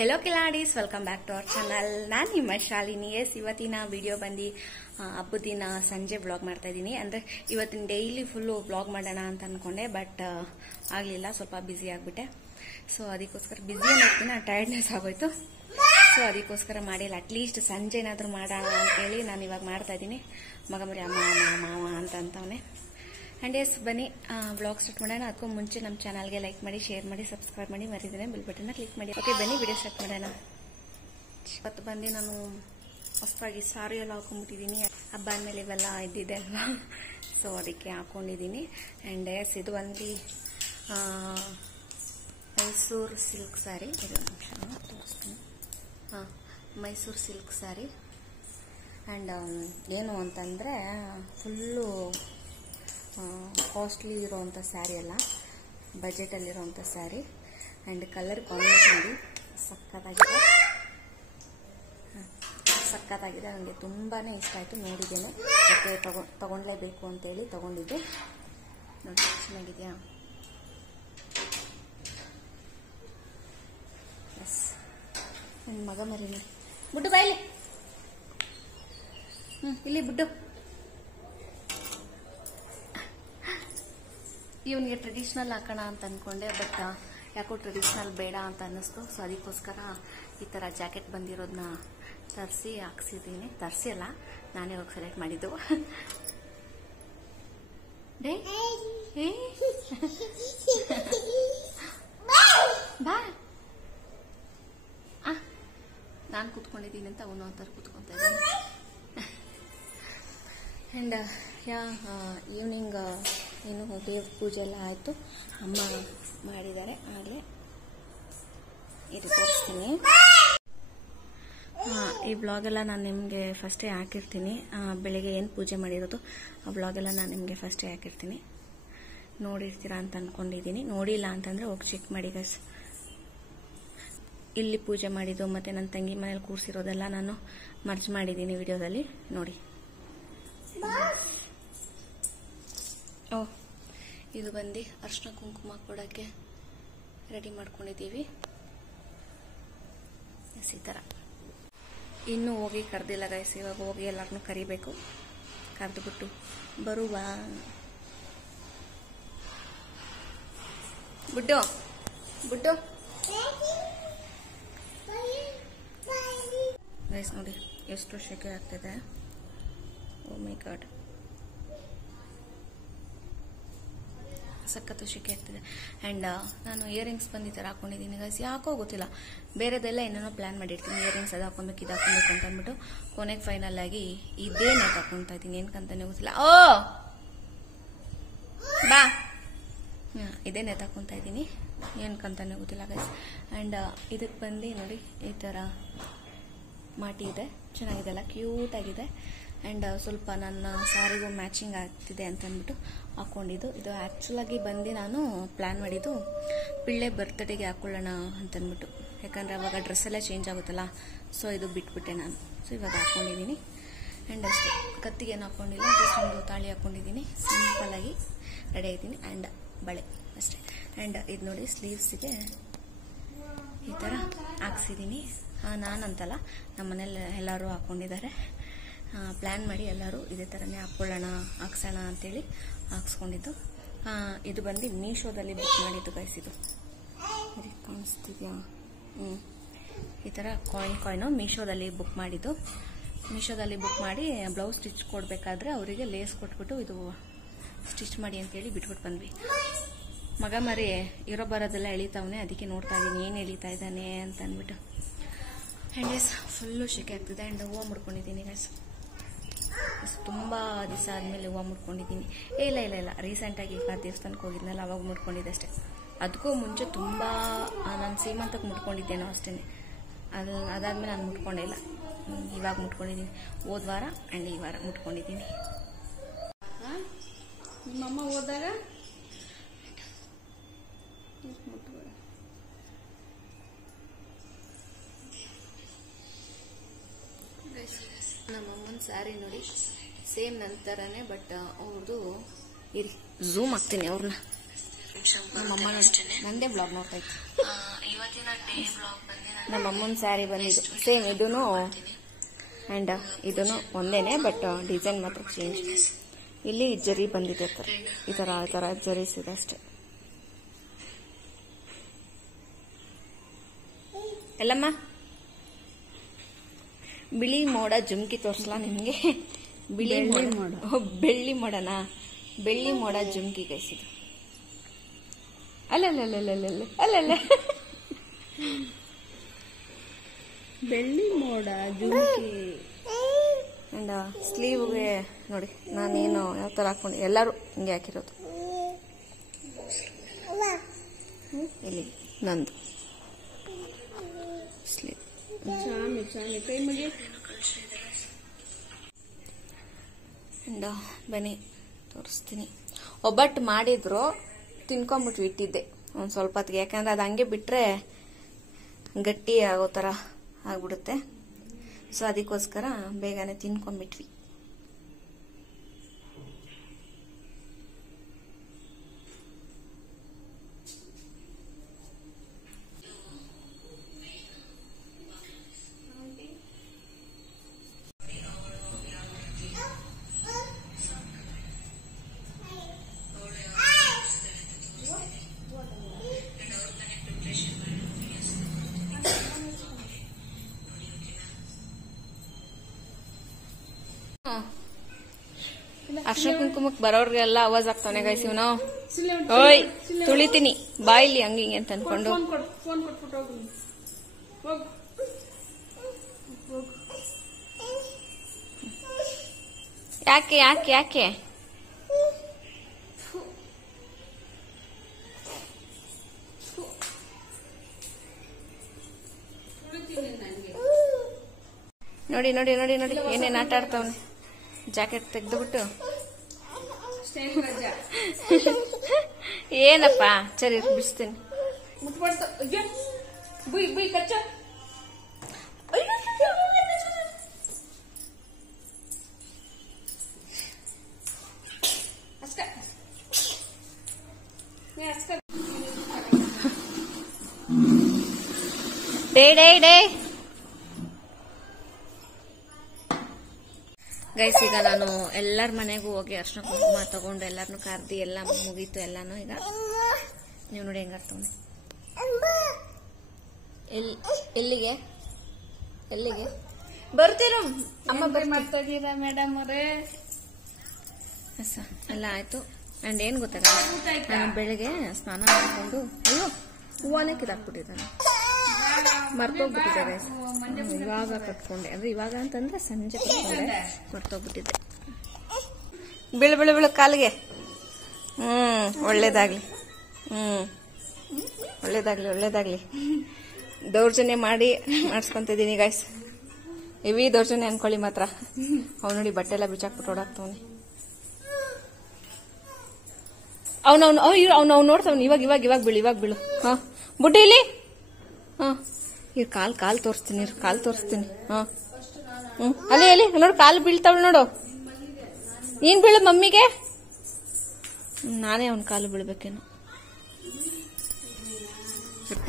Hello ಕಿಲಾಡೀಸ್, welcome back to our channel. ನಾನು ನಿಮ್ಮ ಶಾಲಿನಿ. ಇವತ್ತಿನ ವಿಡಿಯೋ ಬಂದು ಹಬ್ಬದ ದಿನ ಸಂಜೆ ಬ್ಲಾಗ್ ಮಾಡ್ತಾ ಇದ್ದೀನಿ. ಅಂದ್ರೆ ಇವತ್ತಿನ ಡೈಲಿ ಫುಲ್ಲು ಬ್ಲಾಗ್ ಮಾಡೋಣ ಅಂತ ಅನ್ಕೊಂಡೆ, ಬಟ್ ಆಗಲಿಲ್ಲ, ಸ್ವಲ್ಪ ಬ್ಯುಸಿ ಆಗಿಬಿಟ್ಟೆ. ಸೊ ಅದಕ್ಕೋಸ್ಕರ ಬ್ಯುಸಿ ಏನಾಗ್ತೀನಿ, ಟೈರ್ಡ್ನೆಸ್ ಆಗೋಯ್ತು. ಸೊ ಅದಕ್ಕೋಸ್ಕರ ಮಾಡಿಲ್ಲ. ಅಟ್ಲೀಸ್ಟ್ ಸಂಜೆ ಏನಾದರೂ ಮಾಡೋಣ ಅಂತೇಳಿ ನಾನು ಇವಾಗ ಮಾಡ್ತಾ ಇದ್ದೀನಿ. ಮಗ ಮರಿ ಅಮ್ಮ ಮಾವ ಅಂತವನೇ. ಆ್ಯಂಡ್ ಎಸ್, ಬನ್ನಿ ಬ್ಲಾಗ್ ಸ್ಟಾರ್ಟ್ ಮಾಡೋಣ. ಅದಕ್ಕೂ ಮುಂಚೆ ನಮ್ಮ ಚಾನಲ್ಗೆ ಲೈಕ್ ಮಾಡಿ, ಶೇರ್ ಮಾಡಿ, ಸಬ್ಸ್ಕ್ರೈಬ್ ಮಾಡಿ, ಮರಿದೇನೆ ಬೆಲ್ ಬಟನ್ನ ಕ್ಲಿಕ್ ಮಾಡಿ. ಓಕೆ, ಬನ್ನಿ ವಿಡಿಯೋ ಸ್ಟಾರ್ಟ್ ಮಾಡೋಣ. ಇವತ್ತು ಬಂದು ನಾನು ಹೊಸದಾಗಿ ಸಾರಿ ಎಲ್ಲ ಹಾಕೊಂಡ್ಬಿಟ್ಟಿದ್ದೀನಿ. ಹಬ್ಬ ಅಂದಮೇಲೆ ಇವೆಲ್ಲ ಇದ್ದಿದೆ ಅಲ್ವಾ, ಸೊ ಅದಕ್ಕೆ ಹಾಕೊಂಡಿದ್ದೀನಿ. ಆ್ಯಂಡ್ ಎಸ್, ಇದು ಬಂದು ಮೈಸೂರು ಸಿಲ್ಕ್ ಸ್ಯಾರಿ. ಇದೊಂದು ನಿಮಿಷ ತೋರಿಸ್ತೀನಿ. ಮೈಸೂರು ಸಿಲ್ಕ್ ಸ್ಯಾರಿ. ಆ್ಯಂಡ್ ಏನು ಅಂತಂದರೆ ಫುಲ್ಲು ಕಾಸ್ಟ್ಲಿ ಇರೋವಂಥ ಸ್ಯಾರಿ ಅಲ್ಲ, ಬಜೆಟಲ್ಲಿರೋವಂಥ ಸ್ಯಾರಿ. ಆ್ಯಂಡ್ ಕಲರ್ ಕಾಂಬಿನೇಷನ್ ಸಖತ್ತಾಗಿದೆ. ನನಗೆ ತುಂಬಾ ಇಷ್ಟ ಆಯಿತು. ನೋಡಿದ್ದೇನೆ, ಮತ್ತೆ ತಗೊಳ್ಳೇಬೇಕು ಅಂತೇಳಿ ತಗೊಂಡಿದ್ದು. ನೋಡಿ ಚೆನ್ನಾಗಿದೆಯಾ? ಎಸ್, ನನ್ನ ಮಗ ಮರಿನಿ ಬುಡ್ಡು ಬಾಯಿಲಿ. ಇಲ್ಲಿ ಬುಡ್ಡು. ಇವನಿಗೆ ಟ್ರೆಡಿಷ್ನಲ್ ಹಾಕೋಣ ಅಂತ ಅಂದ್ಕೊಂಡೆ, ಬಟ್ ಯಾಕೋ ಟ್ರೆಡಿಷ್ನಲ್ ಬೇಡ ಅಂತ ಅನ್ನಿಸ್ತು. ಸೊ ಅದಕ್ಕೋಸ್ಕರ ಈ ಥರ ಜಾಕೆಟ್ ಬಂದಿರೋದನ್ನ ತರಿಸಿ ಹಾಕ್ಸಿದ್ದೀನಿ. ತರಿಸಿಲ್ಲ, ನಾನೇ ಹೋಗಿ ಸೆಲೆಕ್ಟ್ ಮಾಡಿದ್ದು. ಡೇ ಬಾ, ನಾನು ಕೂತ್ಕೊಂಡಿದ್ದೀನಿ ಅಂತ ಅವನು ಆ ಥರ ಕೂತ್ಕೊತಾ ಇದ್ದಾನೆ. ಆ್ಯಂಡ್ ಈವ್ನಿಂಗ್ ಏನು ದೇವ್ರ ಪೂಜೆ ಎಲ್ಲ ಆಯಿತು, ಅಮ್ಮ ಮಾಡಿದ್ದಾರೆ. ಆಗಲೇ ಇದು ತೋರಿಸ್ತೀನಿ. ಈ ಬ್ಲಾಗೆಲ್ಲ ನಾನು ನಿಮಗೆ ಫಸ್ಟೇ ಹಾಕಿರ್ತೀನಿ. ಬೆಳಿಗ್ಗೆ ಏನು ಪೂಜೆ ಮಾಡಿರೋದು ಆ ಬ್ಲಾಗೆಲ್ಲ ನಾನು ನಿಮಗೆ ಫಸ್ಟೇ ಹಾಕಿರ್ತೀನಿ, ನೋಡಿರ್ತೀರಾ ಅಂತ ಅಂದ್ಕೊಂಡಿದ್ದೀನಿ. ನೋಡಿಲ್ಲ ಅಂತಂದರೆ ಹೋಗಿ ಚೆಕ್ ಮಾಡಿ ಗೈಸ್. ಇಲ್ಲಿ ಪೂಜೆ ಮಾಡಿದ್ದು ಮತ್ತು ನನ್ನ ತಂಗಿ ಮನೇಲಿ ಕೂರಿಸಿರೋದೆಲ್ಲ ನಾನು ಮರ್ಜ್ ಮಾಡಿದ್ದೀನಿ ವಿಡಿಯೋದಲ್ಲಿ, ನೋಡಿ. ಇದು ಬಂದು ಅರ್ಶಿನ ಕುಂಕುಮ ಕೊಡೋಕ್ಕೆ ರೆಡಿ ಮಾಡ್ಕೊಂಡಿದ್ದೀವಿ. ಈ ಥರ ಇನ್ನೂ ಹೋಗಿ ಕರೆದಿಲ್ಲ ಗೈಸ್. ಇವಾಗ ಹೋಗಿ ಎಲ್ಲರನ್ನೂ ಕರಿಬೇಕು. ಕರೆದುಬಿಟ್ಟು ಬರುವ ಬುಡ್ಡು ಬುಡ್ಡು ಗೈಸ್, ನೋಡಿ ಎಷ್ಟು ಶೆಕೆ ಆಗ್ತಿದೆ. ಓ ಮೈ ಗಾಡ್, ಸಖತ್ತು ಶೆಕೆ ಆಗ್ತಿದೆ. ಆ್ಯಂಡ್ ನಾನು ಇಯರಿಂಗ್ಸ್ ಬಂದು ಈ ಥರ ಹಾಕೊಂಡಿದ್ದೀನಿ ಗೈಸ್. ಯಾಕೋ ಗೊತ್ತಿಲ್ಲ, ಬೇರೆದೆಲ್ಲ ಏನೇನೋ ಪ್ಲಾನ್ ಮಾಡಿರ್ತೀನಿ. ಇಯರಿಂಗ್ಸ್ ಅದು ಹಾಕೊಬೇಕು, ಇದು ಹಾಕೊಬೇಕು ಅಂತ ಅಂದ್ಬಿಟ್ಟು ಕೊನೆಗೆ ಫೈನಲ್ ಆಗಿ ಇದೇ ನೆಟ್ ಹಾಕೊತಾ ಇದ್ದೀನಿ. ಏನಕ್ಕಂತಾನೆ ಗೊತ್ತಿಲ್ಲ. ಓ ಬಾ, ಇದೇ ನೆಟ್ ಹಾಕೊತಾ ಇದ್ದೀನಿ, ಏನಕ್ಕಂತಾನೆ ಗೊತ್ತಿಲ್ಲ ಗೈಸ್. ಆ್ಯಂಡ್ ಇದಕ್ಕೆ ಬಂದು ನೋಡಿ ಈ ಥರ ಮಾಟಿ ಇದೆ, ಚೆನ್ನಾಗಿದೆ ಅಲ್ಲ, ಕ್ಯೂಟ್ ಆಗಿದೆ. ಆ್ಯಂಡ್ ಸ್ವಲ್ಪ ನನ್ನ ಸ್ಯಾರಿಗೂ ಮ್ಯಾಚಿಂಗ್ ಆಗ್ತಿದೆ ಅಂತ ಅಂದ್ಬಿಟ್ಟು ಹಾಕೊಂಡಿದ್ದು. ಇದು ಆ್ಯಕ್ಚುಲಾಗಿ ಬಂದು ನಾನು ಪ್ಲ್ಯಾನ್ ಮಾಡಿದ್ದು ಪಿಳ್ಳೆ ಬರ್ತ್ಡೇಗೆ ಹಾಕೊಳ್ಳೋಣ ಅಂತಂದ್ಬಿಟ್ಟು, ಯಾಕಂದರೆ ಅವಾಗ ಡ್ರೆಸ್ ಎಲ್ಲ ಚೇಂಜ್ ಆಗುತ್ತಲ್ಲ. ಸೊ ಇದು ಬಿಟ್ಬಿಟ್ಟೆ ನಾನು. ಸೊ ಇವಾಗ ಹಾಕ್ಕೊಂಡಿದ್ದೀನಿ. ಆ್ಯಂಡ್ ಅಷ್ಟೇ, ಕತ್ತಿಗೆ ಏನು ಹಾಕ್ಕೊಂಡಿಲ್ಲ, ಜಸ್ಟ್ ಒಂದು ತಾಳಿ ಹಾಕ್ಕೊಂಡಿದ್ದೀನಿ. ಸಿಂಪಲ್ಲಾಗಿ ರೆಡಿ ಆಗಿದ್ದೀನಿ. ಆ್ಯಂಡ್ ಬಳೆ ಅಷ್ಟೇ. ಆ್ಯಂಡ್ ಇದು ನೋಡಿ, ಸ್ಲೀವ್ಸಿಗೆ ಈ ಥರ ಹಾಕ್ಸಿದ್ದೀನಿ. ನಾನಂತಲ್ಲ, ನಮ್ಮ ಮನೇಲಿ ಎಲ್ಲರೂ ಹಾಕ್ಕೊಂಡಿದ್ದಾರೆ. ಪ್ಲ್ಯಾನ್ ಮಾಡಿ ಎಲ್ಲರೂ ಇದೇ ಥರನೇ ಹಾಕ್ಕೊಳ್ಳೋಣ, ಹಾಕ್ಸೋಣ ಅಂತೇಳಿ ಹಾಕ್ಸ್ಕೊಂಡಿದ್ದು. ಇದು ಬಂದು ಮೀಶೋದಲ್ಲಿ ಬುಕ್ ಮಾಡಿದ್ದು ಗೈಸ್. ಇದು ಕಾಣಿಸ್ತಿದ್ಯಾ? ಈ ಥರ ಕಾಯಿನು ಮೀಶೋದಲ್ಲಿ ಬುಕ್ ಮಾಡಿದ್ದು. ಮೀಶೋದಲ್ಲಿ ಬುಕ್ ಮಾಡಿ ಬ್ಲೌಸ್ ಸ್ಟಿಚ್ ಕೊಡಬೇಕಾದ್ರೆ ಅವರಿಗೆ ಲೇಸ್ ಕೊಟ್ಬಿಟ್ಟು ಇದು ಸ್ಟಿಚ್ ಮಾಡಿ ಅಂತೇಳಿ ಬಿಟ್ಬಿಟ್ಟು ಬಂದ್ವಿ. ಮಗ ಮರಿ ಇರೋ ಬರೋದೆಲ್ಲ ಎಳಿತಾವನೆ, ಅದಕ್ಕೆ ನೋಡ್ತಾ ಇದ್ದೀನಿ ಏನು ಎಳಿತಾ ಇದ್ದಾನೆ ಅಂತ ಅಂದ್ಬಿಟ್ಟು. ಆ್ಯಂಡ್ ಎಸ್, ಫುಲ್ಲು ಶೆಕೆ ಆಗ್ತಿದೆ. ಆ್ಯಂಡ್ ಹೂವು ಮುಡ್ಕೊಂಡಿದ್ದೀನಿ ಗೈಸ್. ತುಂಬ ದಿವಸ ಆದಮೇಲೆ ಹೂವು ಮುಡ್ಕೊಂಡಿದ್ದೀನಿ. ಇಲ್ಲ ರೀಸೆಂಟಾಗಿ ಈಗ ದೇವಸ್ಥಾನಕ್ಕೆ ಹೋಗಿದ್ನಲ್ಲ, ಅವಾಗ ಮುಡ್ಕೊಂಡಿದ್ದೆ ಅಷ್ಟೇ. ಅದಕ್ಕೂ ಮುಂಚೆ ತುಂಬ ನಾನು ಸೀಮಂತಕ್ಕೆ ಮುಡ್ಕೊಂಡಿದ್ದೇನೋ ಅಷ್ಟೇ. ಅದಾದ್ಮೇಲೆ ನಾನು ಮುಟ್ಕೊಂಡೇ ಇಲ್ಲ. ಇವಾಗ ಮುಟ್ಕೊಂಡಿದ್ದೀನಿ, ಹೋದ ವಾರ ಆ್ಯಂಡ್ ಈ ವಾರ ಮುಟ್ಕೊಂಡಿದ್ದೀನಿ. ನಿಮ್ಮಮ್ಮ ಹೋದಾಗ ನಮ್ಮಮ್ಮನ ಸ್ಯಾರಿ ನೋಡಿ, ಸೇಮ್ ನಂತರನೇ, ಬಟ್ ಅವ್ರದ್ದು ಝೂಮ್ ಆಗ್ತೀನಿ ಅವ್ರನ್ನ. ನಮ್ಮಮ್ಮ ನಂದೇ ಬ್ಲಾಗ್ ನೋಡ್ತಾ ಇತ್ತು. ಇವಾಗ ನಮ್ಮ ಅಮ್ಮನ ಸ್ಯಾರಿ ಬಂದಿದ್ದು ಸೇಮ್ ಇದೂನು ಅಂಡ್ ಇದೂನು ಒಂದೇನೆ, ಬಟ್ ಡಿಸೈನ್ ಮಾತ್ರ ಚೇಂಜ್. ಇಲ್ಲಿ ಜರಿ ಬಂದಿದೆ ಈ ತರ ಜರೀಸ್ ಇದೆ ಅಷ್ಟೇ. ಎಲ್ಲಮ್ಮ ಬಿಳಿ ಮೋಡ ಜುಮ್ಕಿ ತೋರ್ಸ್ಲಾ ನಿಮ್ಗೆ? ಬೆಳ್ಳಿ ಮೋಡನಾ? ಬೆಳ್ಳಿ ಮೋಡ ಜುಮ್ಕಿ ಕೈಸಿದ್ದು. ಅಲ್ಲಲ್ಲ ಬೆಳ್ಳಿ ಮೋಡ ಜುಮ್ಕಿ. ಅಂಡ್ ಸ್ಲೀವ್ಗೆ ನೋಡಿ ನಾನೇನು ಯಾವ ತರ ಹಾಕೊಂಡು, ಎಲ್ಲರೂ ಹಿಂಗೆ ಹಾಕಿರೋದು. ಇಲ್ಲಿ ನಂದು ಸ್ಲೀವ್. ಕೈ ಮುಗಿ. ಅಂಡ್ ಬನ್ನಿ ತೋರಿಸ್ತೀನಿ. ಒಬ್ಬಟ್ಟು ಮಾಡಿದ್ರು, ತಿನ್ಕೊಂಬಿಟ್ಟು ಇಟ್ಟಿದ್ದೆ ಒಂದು ಸ್ವಲ್ಪ ಹೊತ್ತಿಗೆ. ಯಾಕಂದ್ರೆ ಅದು ಹಂಗೆ ಬಿಟ್ರೆ ಗಟ್ಟಿ ಆಗೋ ಥರ ಆಗ್ಬಿಡುತ್ತೆ. ಸೊ ಅದಕ್ಕೋಸ್ಕರ ಬೇಗನೆ ತಿನ್ಕೊಂಡ್ಬಿಟ್ವಿ. ಅರ್ಶಿನ ಕುಂಕುಮಕ್ಕೆ ಬರೋರ್ಗೆಲ್ಲ ಆವಾಜ್ ಆಗ್ತಾನೆ ಗೈಸ್ ಇವನು. ಓಯ್ ತುಳಿತೀನಿ ಬಾಯಿಲಿ ಹಂಗೆ ಹಿಂಗೆ ಅಂತ ಅನ್ಕೊಂಡು. ಯಾಕೆ ಯಾಕೆ ಯಾಕೆ ನೋಡಿ ನೋಡಿ ನೋಡಿ ನೋಡಿ ಏನೇನ್ ಆಟ ಆಡ್ತಾವನೆ. ಜಾಕೆಟ್ ತೆಗ್ದುಬಿಟ್ಟು ಏನಪ್ಪ ಸರಿ ಬಿಡಿಸ್ತೀನಿ. ಡೇ ಡೇ ಡೇ ಗೈಸ್, ಈಗ ನಾನು ಎಲ್ಲರ ಮನೆಗೂ ಹೋಗಿ ಅರ್ಶಿನ ಕುಂಕುಮ ತಗೊಂಡು ಎಲ್ಲಾರನು ಕರ್ದಿ ಎಲ್ಲ ಮುಗೀತು ಎಲ್ಲಾನು. ಈಗ ನೀವು ನೋಡಿ ಹೆಂಗಾಗ್ತವೆ. ಎಲ್ಲಿಗೆ ಎಲ್ಲಿಗೆ ಬರ್ತೀರ ಅಮ್ಮ? ಮಾಡ್ತಾ ಇದ್ದೀರಾ ಮೇಡಮ್ ಅವರೇ? ಎಲ್ಲ ಆಯ್ತು. ಅಂಡ್ ಏನ್ ಗೊತ್ತಾಗ, ನಾನು ಬೆಳಿಗ್ಗೆ ಸ್ನಾನ ಮಾಡ್ಕೊಂಡು ಅಯ್ಯೋ ಹೂವನೇ ಕಿದಾಕ್ಬಿಟ್ಟಿದ್ದಾನೆ, ಮರ್ತೋಗ್ಬಿಟ್ಟಿದೆ ಗೈಸ್. ಇವಾಗ ಕಟ್ಕೊಂಡೆ, ಅಂದ್ರೆ ಇವಾಗ ಅಂತಂದ್ರೆ ಸಂಜೆ ಕಟ್ಕೊಂಡೆ, ಮರ್ತೋಗ್ಬಿಟ್ಟಿದೆ. ಬೀಳು ಬೀಳು ಬೀಳು ಕಾಲಿಗೆ. ಒಳ್ಳೇದಾಗ್ಲಿ. ಒಳ್ಳೇದಾಗ್ಲಿ ಒಳ್ಳೇದಾಗ್ಲಿ. ದೌರ್ಜನ್ಯ ಮಾಡಿಸ್ಕೊಂತಿದ್ದೀನಿ ಗೈಸ್. ಇವಿ ದೌರ್ಜನ್ಯ ಅನ್ಕೊಳ್ಳಿ ಮಾತ್ರ. ಅವ್ ನೋಡಿ ಬಟ್ಟೆ ಎಲ್ಲ ಬಿಚ್ಚಾಕ್ಬಿಟ್ಟು ಓಡಾಕ್ತವನಿ. ಅವ್ನು ನೋಡ್ತಾವ್ನಿ. ಇವಾಗ ಇವಾಗ ಇವಾಗ ಬೀಳು ಇವಾಗ ಬೀಳು. ಹಾ ಬುಡ್ಡಿ ಇಲ್ಲಿ. ಹಾ ಈ ಕಾಲ್ ತೋರಿಸ್ತೀನಿ, ಕಾಲ್ ತೋರಿಸ್ತೀನಿ. ಹಾ ಅಲ್ಲಿ ಅಲ್ಲಿ ನೋಡು ಕಾಲು ಬೀಳ್ತಾವಳು ನೋಡು. ನೀನ್ ಬೀಳು ಮಮ್ಮಿಗೆ. ನಾನೇ ಅವ್ನ ಕಾಲು ಬೀಳ್ಬೇಕೇನು.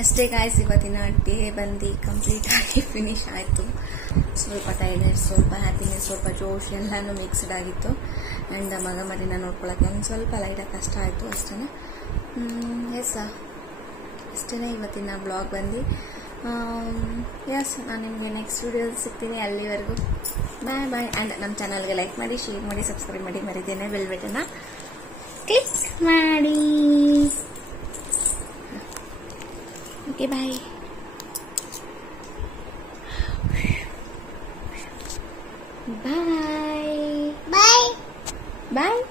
ಅಷ್ಟೇ ಗಾಯ್ಸ್, ಇವತ್ತಿನ ಡೇ ಬಂದು ಕಂಪ್ಲೀಟ್ ಆಗಿ ಫಿನಿಶ್ ಆಯ್ತು. ಸ್ವಲ್ಪ ಟೈರ್ಡ್ನೆಸ್, ಸ್ವಲ್ಪ ಹ್ಯಾಪಿನೆಸ್, ಸ್ವಲ್ಪ ಜೋಶ್ ಎಲ್ಲಾನು ಮಿಕ್ಸ್ಡ್ ಆಗಿತ್ತು. ಅಂಡ್ ಮಗ ಮರಿನ ನೋಡ್ಕೊಳಕ್ಕೆ ಒಂದು ಸ್ವಲ್ಪ ಲೈಟಾಗಿ ಕಷ್ಟ ಆಯ್ತು ಅಷ್ಟೇ. ಎಸ್ ಅಷ್ಟೇ ಇವತ್ತಿನ ಬ್ಲಾಗ್ ಬಂದು. ಎಸ್ ನಾನು ನಿಮಗೆ ನೆಕ್ಸ್ಟ್ ವಿಡಿಯೋದಲ್ಲಿ ಸಿಗ್ತೀನಿ. ಅಲ್ಲಿವರೆಗೂ ಬಾಯ್ ಬಾಯ್. ಅಂಡ್ ನಮ್ಮ ಚಾನಲ್ಗೆ ಲೈಕ್ ಮಾಡಿ, ಶೇರ್ ಮಾಡಿ, ಸಬ್ಸ್ಕ್ರೈಬ್ ಮಾಡಿ, ಮರಿದೇನೆ ಬೆಲ್ ಬಟನ್ನ ಕ್ಲಿಕ್ ಮಾಡಿ. ಓಕೆ ಬಾಯ್ ಬಾಯ್ ಬಾಯ್ ಬಾಯ್.